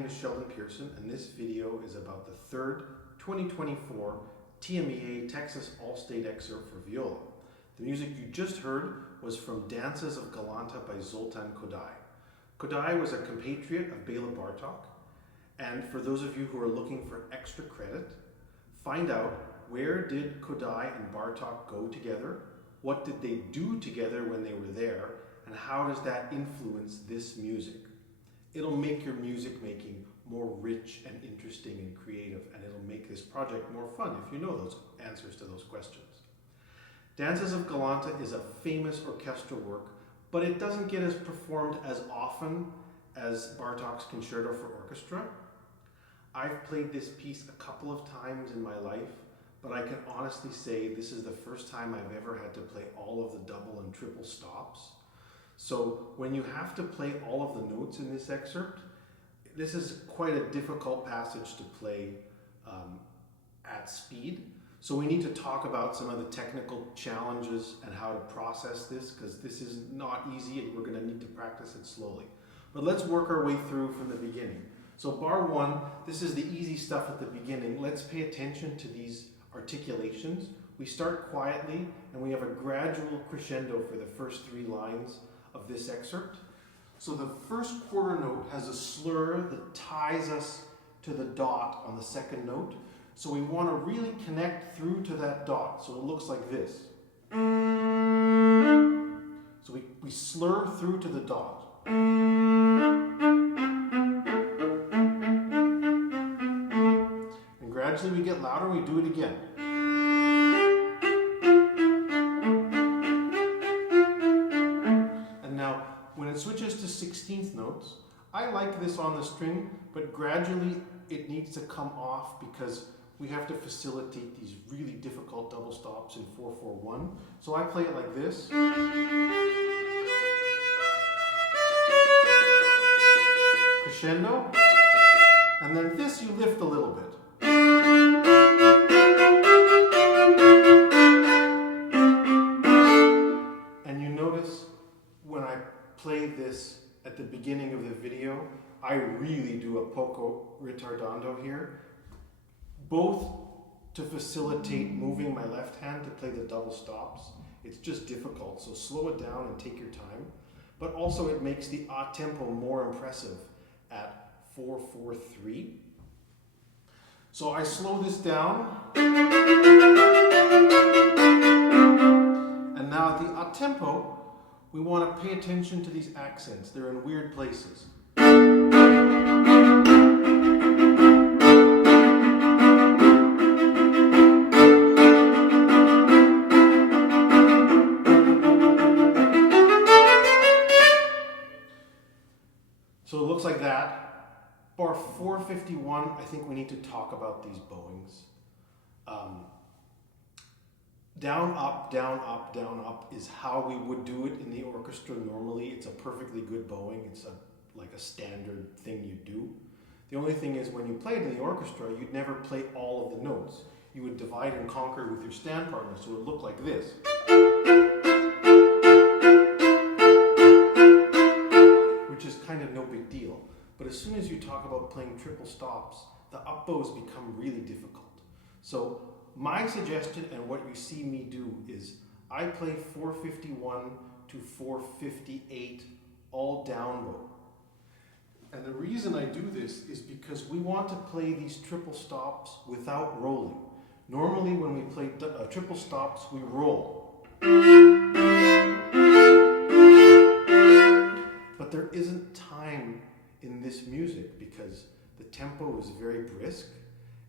name is Sheldon Person, and this video is about the third 2024 TMEA Texas All-State Excerpt for Viola. The music you just heard was from Dances of Galanta by Zoltan Kodaly. Kodaly was a compatriot of Bela Bartok, and for those of you who are looking for extra credit, find out where did Kodaly and Bartok go together, what did they do together when they were there, and how does that influence this music. It'll make your music making more rich and interesting and creative, and it'll make this project more fun if you know those answers to those questions. Dances of Galanta is a famous orchestral work, but it doesn't get as performed as often as Bartok's Concerto for Orchestra. I've played this piece a couple of times in my life, but I can honestly say this is the first time I've ever had to play all of the double and triple stops. So when you have to play all of the notes in this excerpt, this is quite a difficult passage to play at speed. So we need to talk about some of the technical challenges and how to process this, because this is not easy and we're going to need to practice it slowly. But let's work our way through from the beginning. So bar one, this is the easy stuff at the beginning. Let's pay attention to these articulations. We start quietly and we have a gradual crescendo for the first three lines of this excerpt. So the first quarter note has a slur that ties us to the dot on the second note. So we want to really connect through to that dot. So it looks like this. So we slur through to the dot. And gradually we get louder, we do it again. When it switches to 16th notes, I like this on the string, but gradually it needs to come off because we have to facilitate these really difficult double stops in 4/4-1. So I play it like this. Crescendo. And then this you lift a little bit. And you notice when I play this at the beginning of the video, I really do a poco ritardando here, both to facilitate moving my left hand to play the double stops. It's just difficult, so slow it down and take your time. But also it makes the a tempo more impressive at 4/4-3. So I slow this down. And now at the a tempo, we want to pay attention to these accents. They're in weird places. So it looks like that. Bar 451, I think we need to talk about these bowings. Down, up, down, up, down, up is how we would do it in the orchestra normally. It's a perfectly good bowing. It's like a standard thing you do. The only thing is when you play it in the orchestra, you'd never play all of the notes. You would divide and conquer with your stand partner, so it would look like this. Which is kind of no big deal. But as soon as you talk about playing triple stops, the up bows become really difficult. So my suggestion and what you see me do is I play 451 to 458 all down bow. And the reason I do this is because we want to play these triple stops without rolling. Normally when we play triple stops, we roll. But there isn't time in this music because the tempo is very brisk.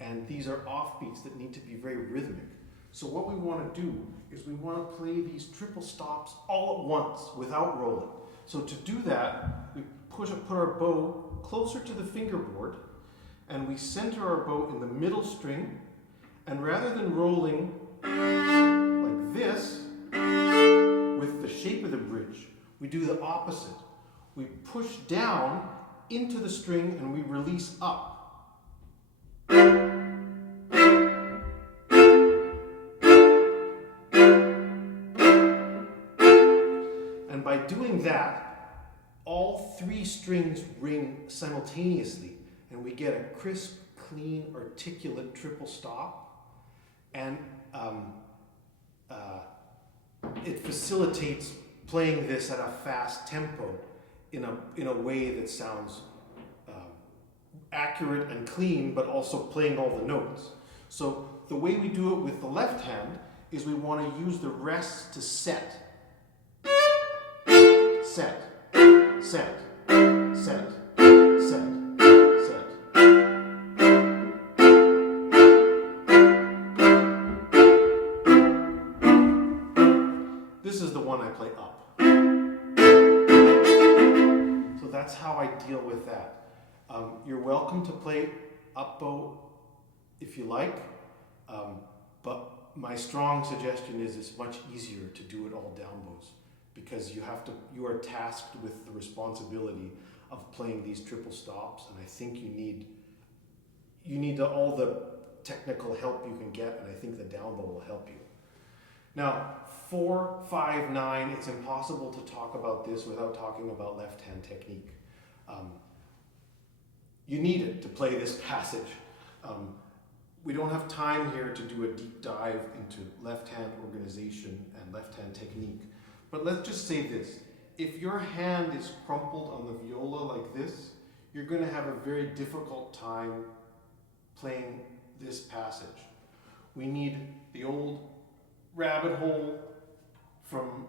And these are offbeats that need to be very rhythmic. So what we want to do is we want to play these triple stops all at once without rolling. So to do that, we put our bow closer to the fingerboard and we center our bow in the middle string. And rather than rolling like this with the shape of the bridge, we do the opposite. We push down into the string and we release up. By doing that, all three strings ring simultaneously, and we get a crisp, clean, articulate triple stop, and it facilitates playing this at a fast tempo in a way that sounds accurate and clean, but also playing all the notes. So the way we do it with the left hand is we want to use the rests to set. Set, set, set, set, set. This is the one I play up. So that's how I deal with that. You're welcome to play up bow if you like, but my strong suggestion is it's much easier to do it all down bows, because you are tasked with the responsibility of playing these triple stops, and I think you need all the technical help you can get, and I think the down bow will help you. Now, 4, 5, 9, it's impossible to talk about this without talking about left hand technique. You need it to play this passage. We don't have time here to do a deep dive into left hand organization and left hand technique. But let's just say this. If your hand is crumpled on the viola like this, you're going to have a very difficult time playing this passage. We need the old rabbit hole from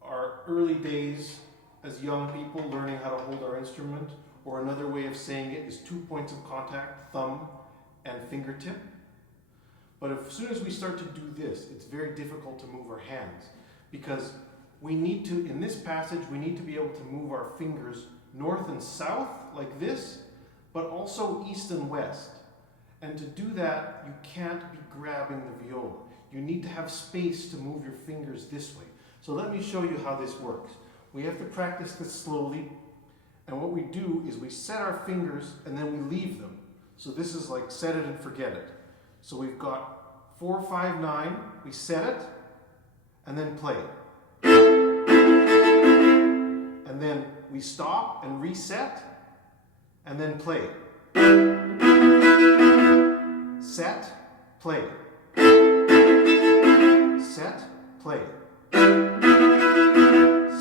our early days as young people learning how to hold our instrument, or another way of saying it is 2 points of contact, thumb and fingertip. But as soon as we start to do this, it's very difficult to move our hands, because we need to, in this passage, we need to be able to move our fingers north and south like this, but also east and west. And to do that, you can't be grabbing the viola. You need to have space to move your fingers this way. So let me show you how this works. We have to practice this slowly, and what we do is we set our fingers and then we leave them. So this is like set it and forget it. So we've got 4, 5, 9, we set it, and then play. And then we stop and reset, and then play. Set, play. Set, play.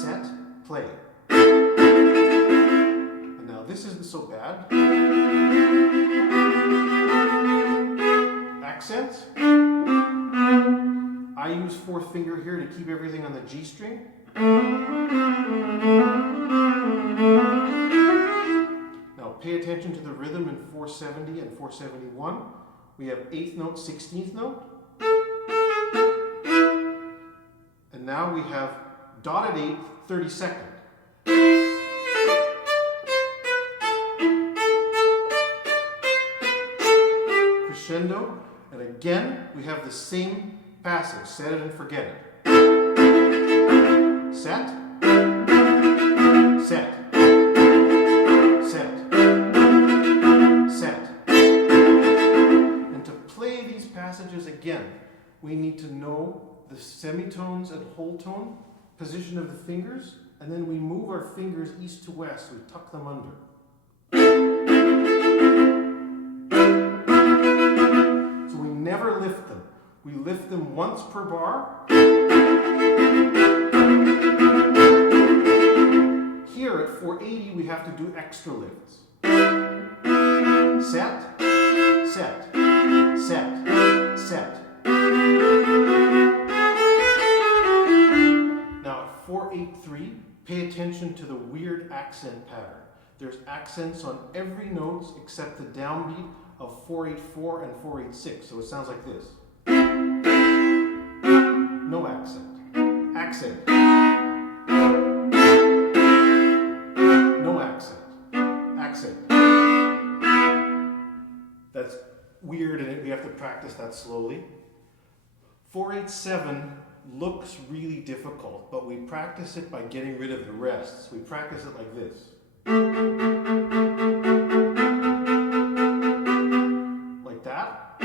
Set, play. And now this isn't so bad. Accents. I use fourth finger here to keep everything on the G string. Now pay attention to the rhythm in 470 and 471. We have 8th note, 16th note. And now we have dotted 8th, 32nd. Crescendo. And again, we have the same passage. Set it and forget it. Set. Set. Set. Set. And to play these passages again, we need to know the semitones and whole tone, position of the fingers, and then we move our fingers east to west. We tuck them under. So we never lift them. We lift them once per bar. Here at 480, we have to do extra lifts. Set, set, set, set. Now at 483, pay attention to the weird accent pattern. There's accents on every note except the downbeat of 484 and 486, so it sounds like this. No accent. Accent. No accent. Accent. That's weird, and we have to practice that slowly. 487 looks really difficult, but we practice it by getting rid of the rests. We practice it like this. Like that.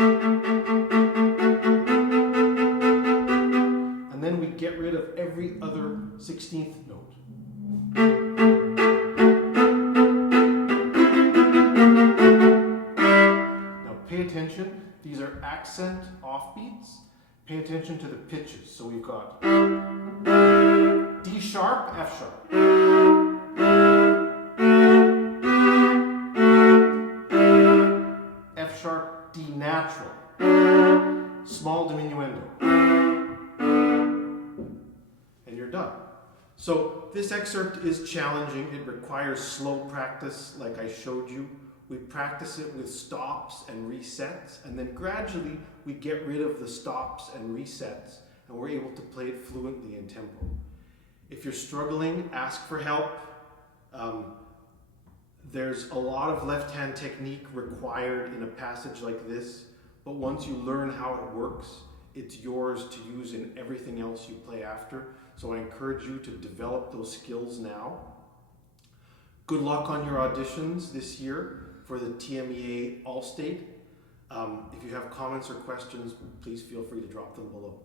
And then we get rid of every other 16th note. attention. These are accent offbeats. Pay attention to the pitches. So we've got D sharp, F sharp. F sharp, D natural. Small diminuendo. And you're done. So this excerpt is challenging. It requires slow practice like I showed you. We practice it with stops and resets, and then gradually we get rid of the stops and resets, and we're able to play it fluently in tempo. If you're struggling, ask for help. There's a lot of left-hand technique required in a passage like this, but once you learn how it works, it's yours to use in everything else you play after. So I encourage you to develop those skills now. Good luck on your auditions this year for the TMEA All-State. If you have comments or questions, please feel free to drop them below.